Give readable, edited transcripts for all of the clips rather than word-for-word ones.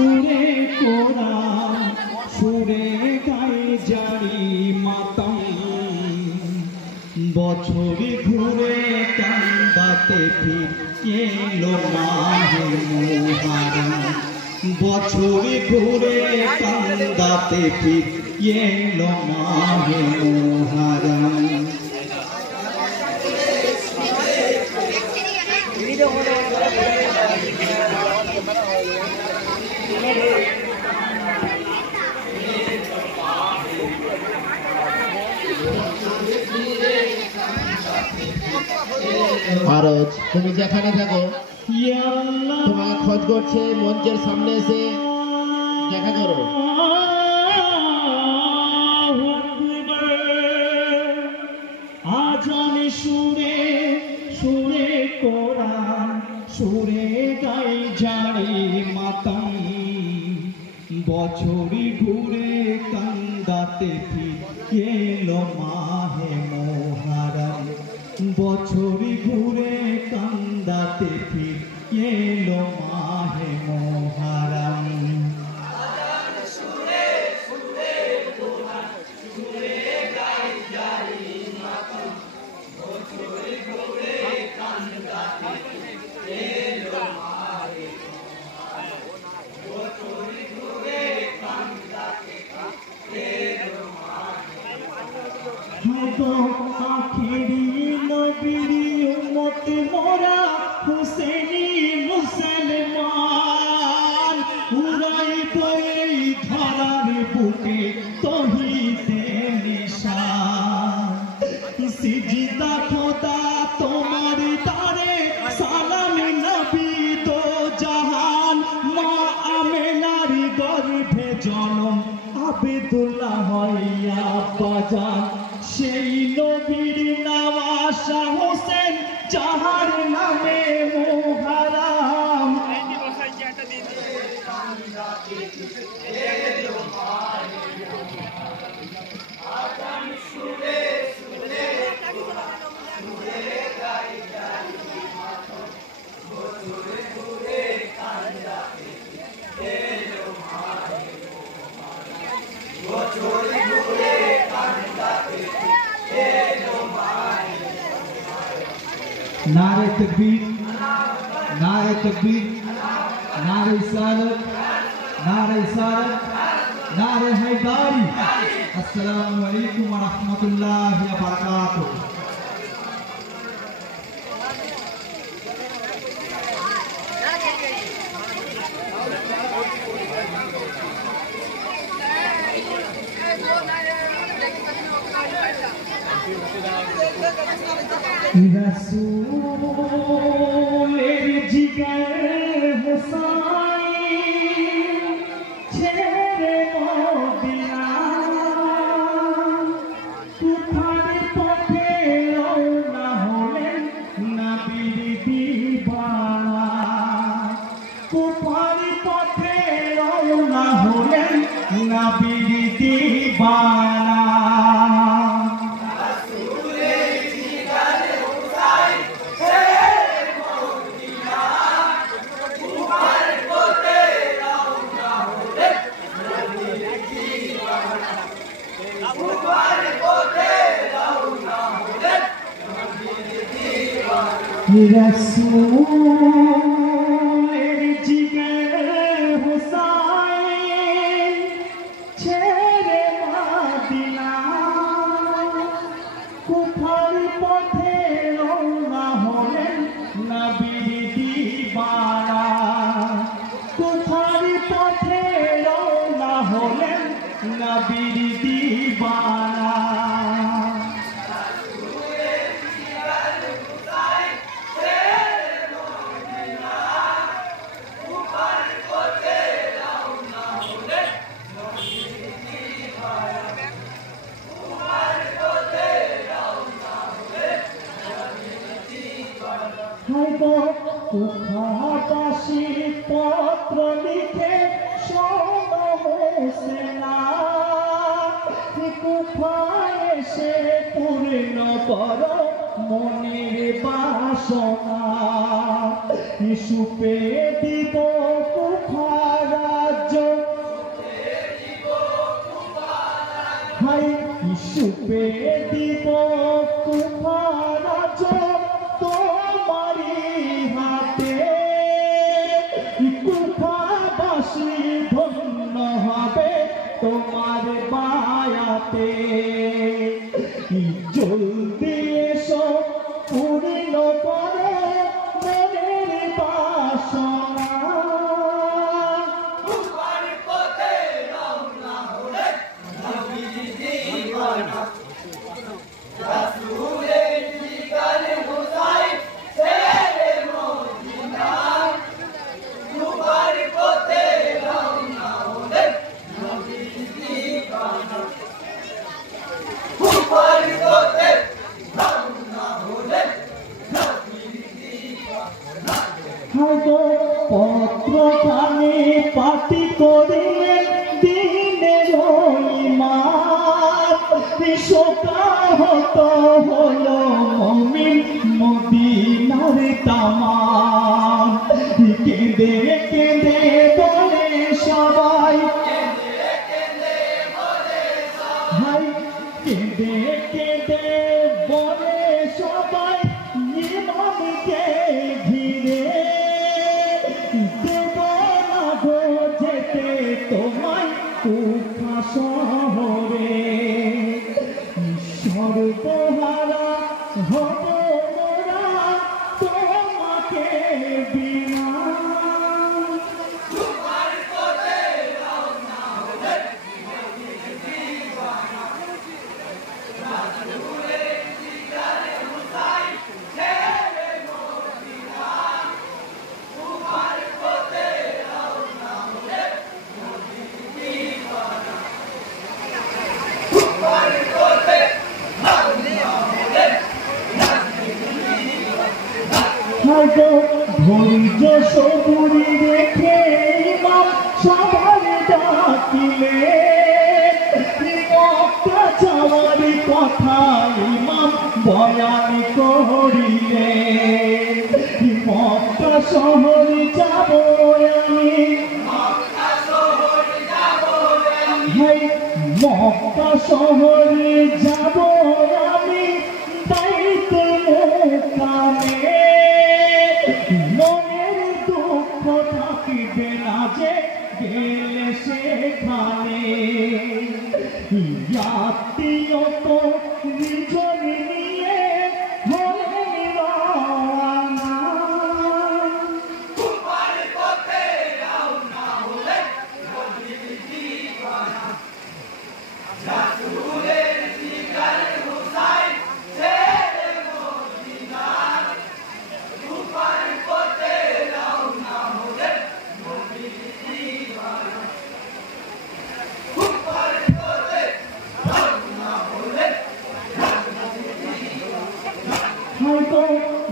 সুরে কোরআন সুরে গায়ে জারি মাতাম বছরে ঘুরে কান্দাতে ফির এলো মাহে মুহররম বছরে ঘুরে কান্দাতে ফির এলো মাহে মুহররম আরজ তুমি যেখানে থাকো তোমাকে খোঁজ করছে মঞ্চের সামনে এসে দেখা করো। আজ আমি সুরে সুরে কোরআন সুরে গাই জারি মাতাম বছরই ঘুরে কান্দাতে ফির এলো মাহে মুহররম বছরই ঘুরে কান্দাতে ফির এলো মাহে মুহররম আখেরি নবীর উম্মত মোরা হুসেনি মুসলমান উড়াইব এই ধরার বুকে তৌহিদের নিশান সিজদা খোদা তোমার তারে সালাম নবী দো জাহান মা আমেনার গর্ভে জন্ম আব্দুল্লাহ হইয়া বাজান সেই নবীর নাম আশা হোসেন যাহার নামে মুহররম नारे तकबीर नारे तकबीर नारे इसारत नारे हैदारी अस्सलामु अलैकुम व रहमतुल्लाहि व बरकातुहू রসূলের জিগর হুসাইন ছেড়ে মদিনা তুফান পথে রওনা হলেন নবীর দিওয়ানা তুফান পথে রওনা হলেন নবীর দিওয়ানা রসূলের জিগর হুসাইন ছেড়ে মদিনা কুফার পথে রওনা হলেন নবীর দিওয়ানা কুফার পথে রওনা হলেন নবীর দিওয়ানা কুফাবাসী পত্র লিখে শোনো হোসেনা কুফায় এসে পূর্ণ করো মনের বাসনা সুপে দিব কুফা সুপে দিব কুমারাজ তোমারি হাতে কুফাবাসী ধন্য হবে তোমার মায়াতে জলদি এসো পূর্ণ করো মনের বাসনা পত্রখানি পাতি করিলেন দিনের ইমাম শোকাহত হলো মুমিন মদিনার তামাম কেঁদে কেঁদে বলে সবাই ভাই কেঁদে কেঁদে বলে সবাই ইমামকে ঘিরে তোমায় কুফা শহরে সর্বহারা হব মোরা তোমাকে বিনা ধৈর্য সবুরি রেখে ইমাম সবার ডাকিলে মক্কা যাওয়ার কথা ইমাম বয়ান করিলে মক্কা শহর যাব আমি মক্কা শহর যাব আমি তাইতে মুকামে মনের দুঃখ থাকিবে না যে গেলে সেখানে আত্মীয় তো নিজন নিয়ে হলে রওনা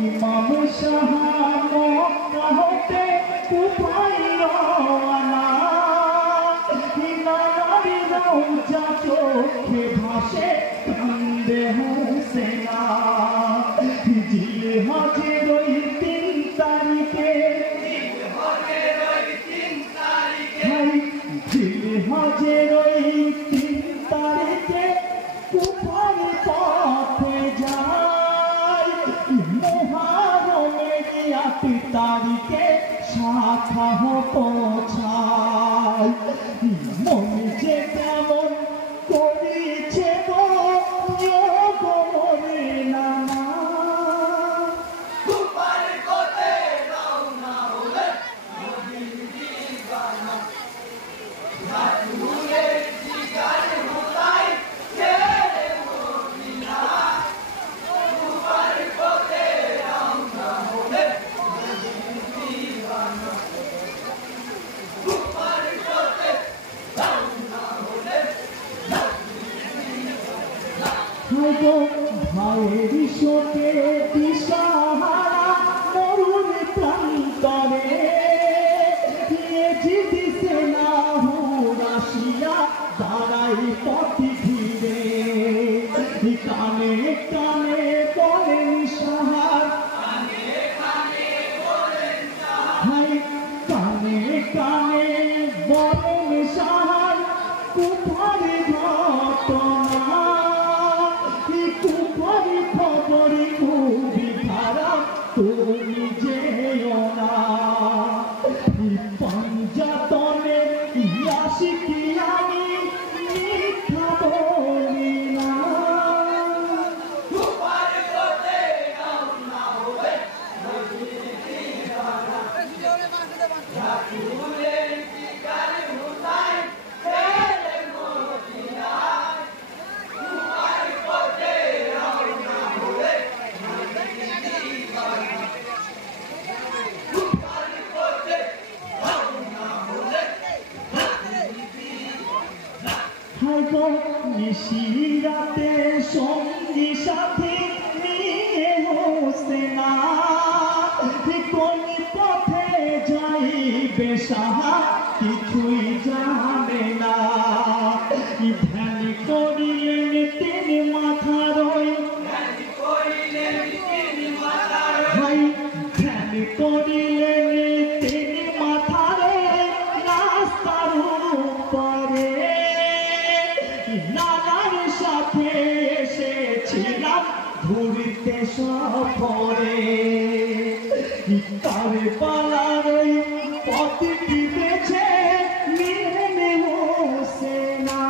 ইমাম শাহ মক্কা হতে কুফায় রওনা নানারি রওজা চোখে ভাসে কান্দে হোসেনা জিলহজের ওই 3 তারিখে জিলহজের ওই 3 তারিখে কুফার পথে যায় মুহররমের 8 তারিখে শাখা পৌঁছায় মন যে কেমন করিছে গো মরে নামা ভাইয়ের শোকে দিশাহারা মরুর প্রান্তরে জিদি সেনা হুরাশিয়া দাঁড়াই পথি ঘিরে কানে কানে বলেন সাহার ভাই কানে কানে বলেন সাহার কুফার ঘটনা নির্যাতনে আশিকি আমি মিথ্যা বলি না। নিশিরাতে সঙ্গী সাথী নিয়ে হোসেনা কোন পথে যাইবে সাহা কিছুই জানে না। ধ্যান করিলেন তিনি মাথার ধ্যান করিলেন তিনি মাথার রাস্তার উপরে নানার সাথে এসেছিলাম ঘুরিতে সফরে। তার পালার ওই পথটি বেছে নিয়ে হোসেনা।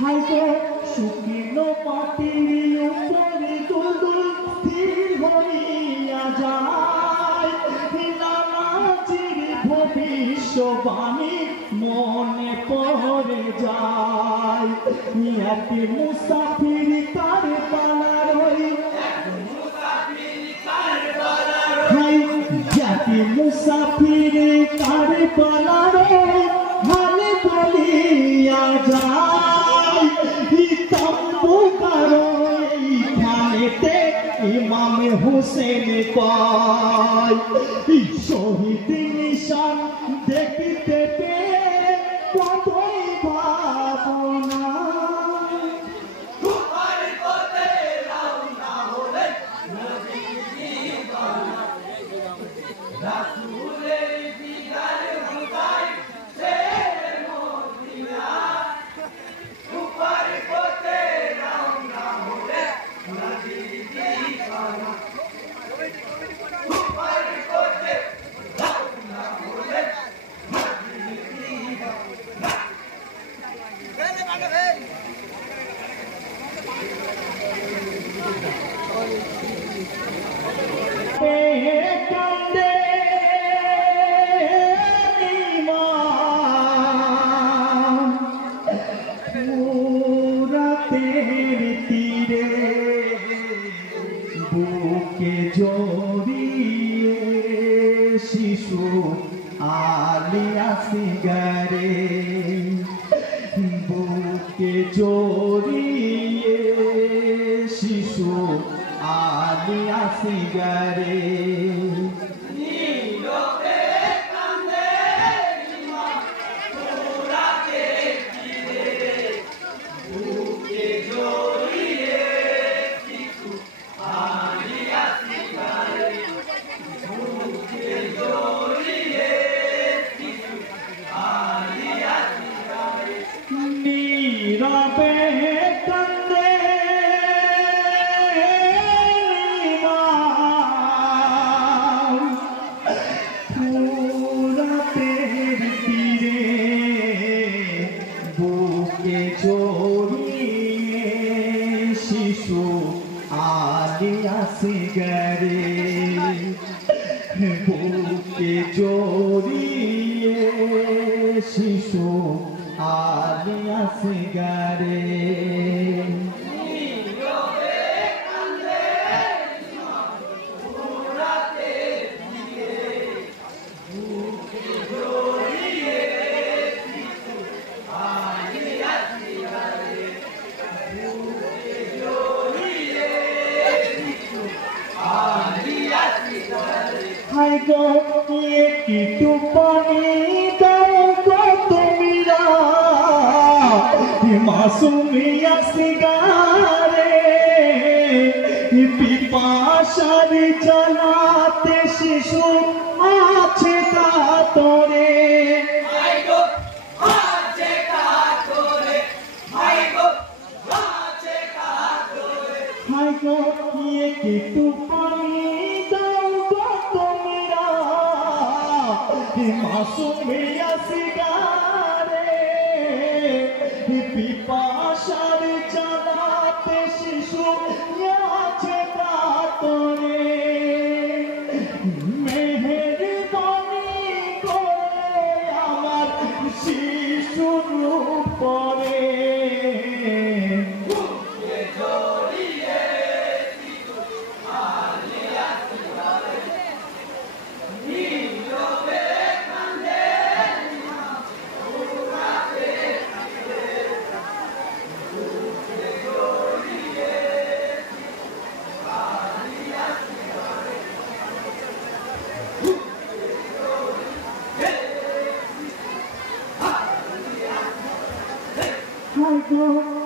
হয়তো শুকনো পাতির উপরে দুলদুল স্থির হইয়া যায়। নানাচির ভবিষ্যবাণী মনে পড়ে যায়। এক মুসাফির তার পালার মুসাফির তার পালার হালে বলিয়া যায়। তাম্বুকারতে ইমাম হোসেন পায় শহীদ নিশান দেখিতে পেয়ে কতই ভাবনা। বুকে জড়িয়ে শিশু আলিয়া সিগারে। বুকে জড়িয়ে শিশু আলিয়া সিগারে। নীরবে কান্দে ফুরাতের তীরে। বুকে জড়িয়ে শিশু আলিয়া সিগারে। বুকে জড়িয়ে শিশু আলিয়া সিগারে। হাই গো একটু পানি দাও গো তোমরা। মাসুমিয়া সিগারে পিপাসার জ্বালাতে শিশু আছে কাতরে একটু পানি দাও গো তোমরা মাসুমিয়া সিগারে পিপাসার জ্বালাতে শিশু আছে কাতরে মেহেরবানি করে আমার শিশুর উপরে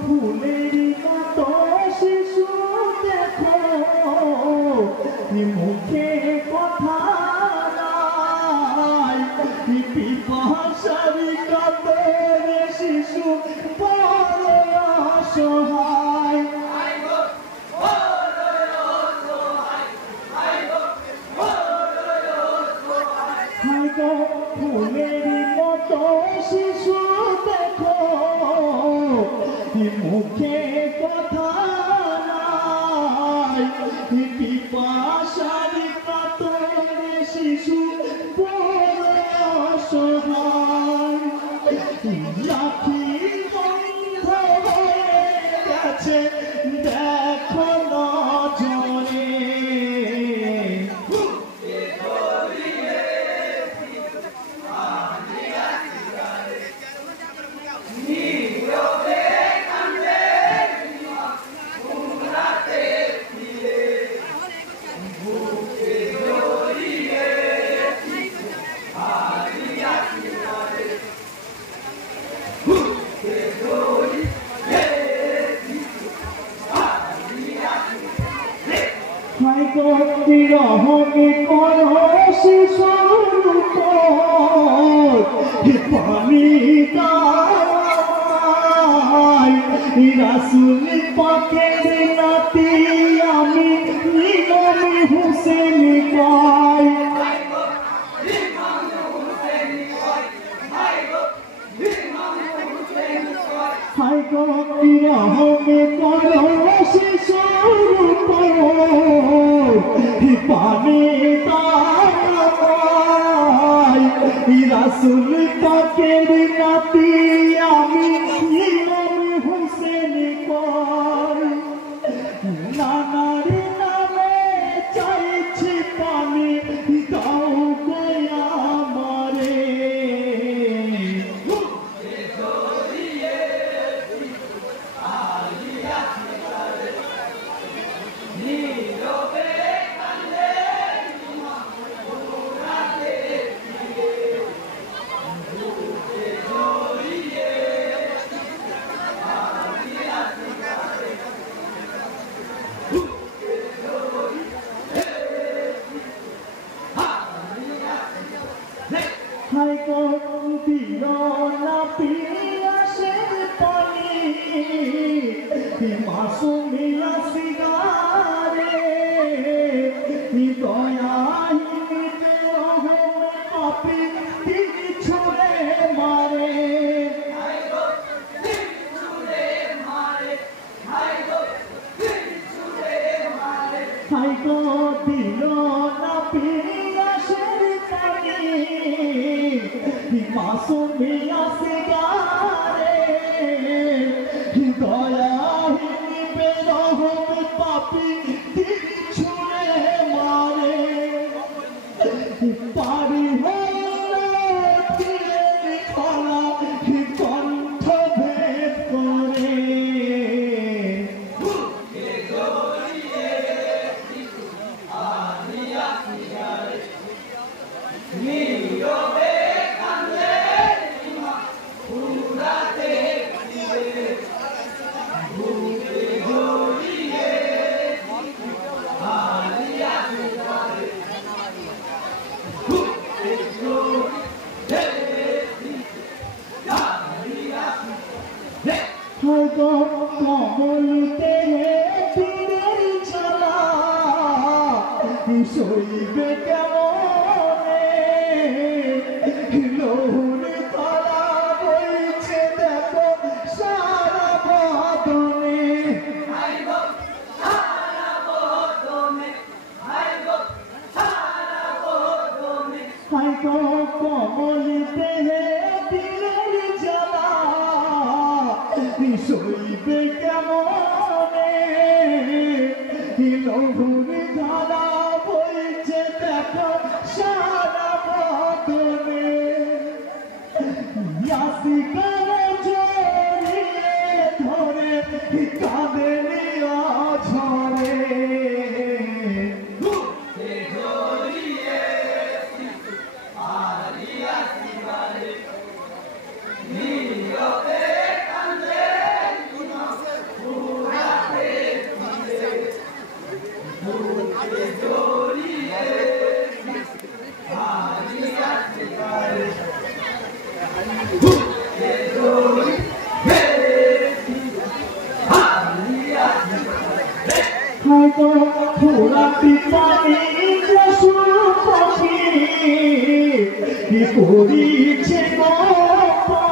ফুলের মতো শিশু দেখো মুখে কথা নাই পিপাসার কাতরে শিশু বড় অসহায় ফুলের মতো শিশু দেখো মুখে কথা নাই পিপাসার কাতরে শিশু বড় অসহায় লাঠি বন্ধ হয়ে গেছে দেখো নজরে রহমে করো শিশুর পানি রাসুল পাকের নাতি আমি ইমাম হুসেন কয় হাই গো রহমে করো শিশুর পানি রাসুল পাকের নাতি আমি ইমাম হুসেন কয় নানার নামে চাইছি পানি দাও গো আমারে হাই গো দিল না পিয়াসের পানি মাসুমিয়া সিগারে দয়াহীন পাপি ছুড়ে মারে হাই গো দিল না পিয়াসের পানি মাসুমিয়া সিগারে দয়াহীন বেরহম পাপি ছুড়ে মারে পারি খরা কণ্ঠ ভেদ করে নীরবে কান্দে পুরাতে হয়তো কমলিতে পীরের জ্বালা সইবে কেমনে লহুর কলা বইছে দেখো সারা বদনে হয়তো কমলিতে পীরের জ্বালা সইবে কেমনে লহুর ধারা বইছে দেখো সারা বদনে ইয়াসিকার জড়িয়ে ধরে কাঁদেলিয়া ঝরে হয়তো ফুরাতি পানি পশু পাখি কি করিছে গোপাল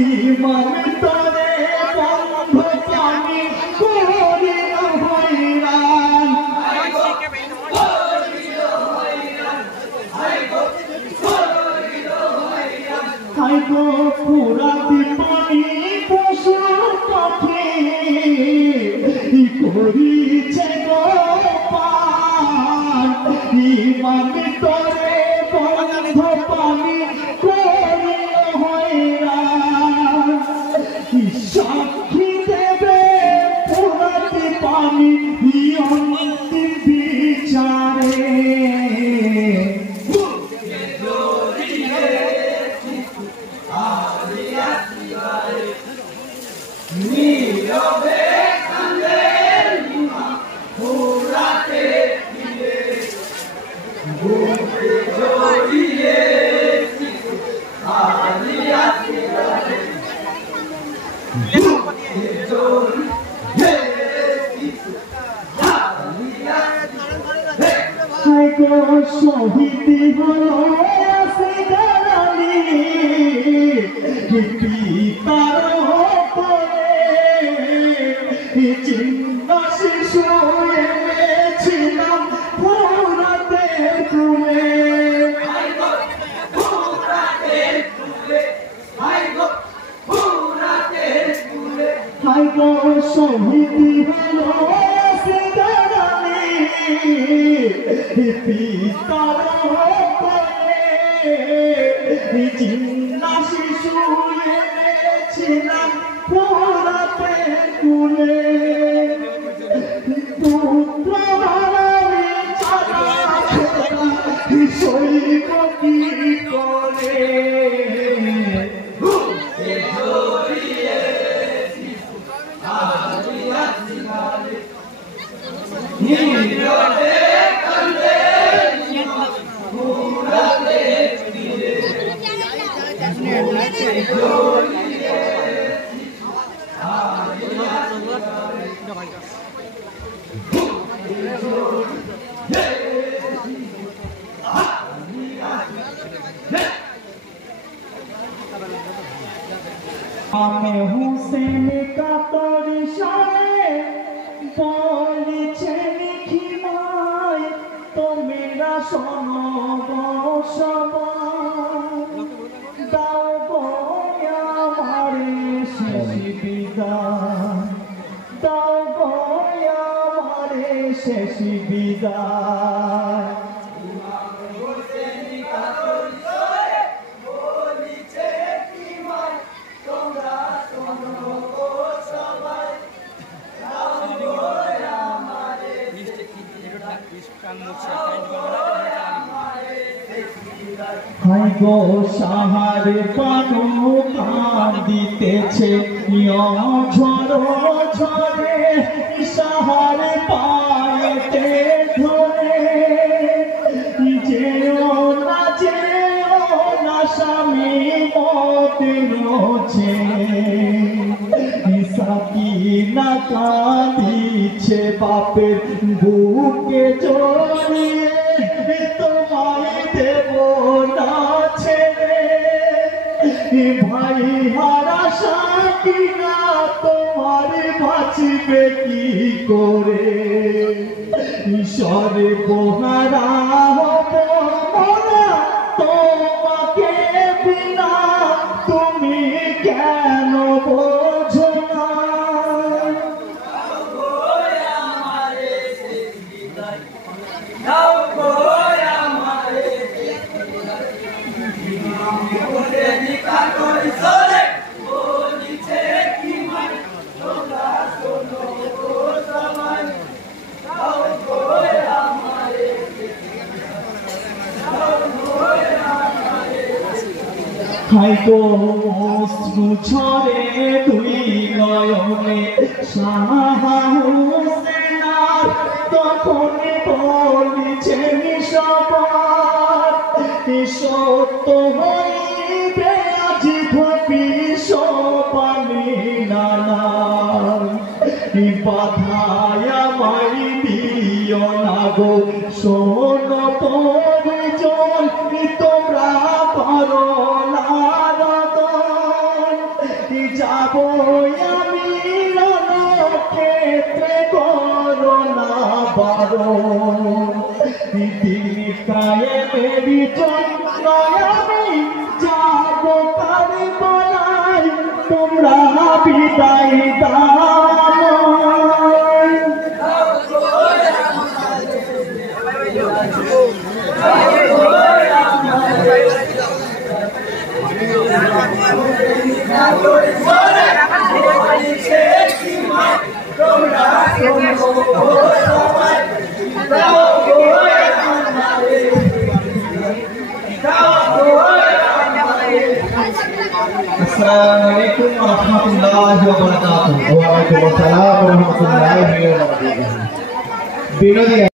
ইমান তরে বন্ধ পানি করিল হইরান হয়তো ফুরাতি পানি পশু পাখি করিছে গোপাল ইমান তরে বন্ধ পানি করিল হইরান সাক্ষী দেবে পুরাতি পানি অন্তিম বিচারে শহীদ হলো আসিদালি পিতার হয়ে চিন্তা শিশু এনেছিলাম ফুরাতের কুলে হাইগো শহীদ হলো আসিদালি পিতার হয়ে চিন্তা শিশু এনেছিলাম ফুরাতে কুলে পুত্র ভাবি চালা সইব কি করে আমি হুসেন কাতর সারে বলিছে লিখিমায় তোমরা শোনো সবাই দাও গো আমারে শেষ বিদায় দাও গো আমারে শেষ বিদায় হাইগো সাহারে পানো কান্দিতেছে ঝড় ঝরে সাহারে পায়েতে ধরে যেও না স্বামী মত দিনছে সাকিনা কাঁদিছে বাপের বুকে জড়িয়ে তোমায় দেব না ছেড়ে ভাই হারা সাকিনা তোমার বাঁচবে কি করে ঈশ্বরে পোহারা হব মোরা তোমাকে বিনা তুমি কেন বোঝো না হাইগো অশ্রু ঝরে দুই নয়নে সাহসেনার তখন বলিছেন সবার সত্য হইবে আজ ভবিষ্যৎবাণী নানা বাধায় আমায় দিও না গো শোন পরিজন তোমরা পারো যাব আমি রণক্ষেত্রে করোনা বারণ দিন কায়েমেরি জন্য আমি যাব কার বলাই তোমরা বিদায় দাও Assalamualaikum warahmatullahi wabarakatuh. Waalaikumsalam warahmatullahi wabarakatuh.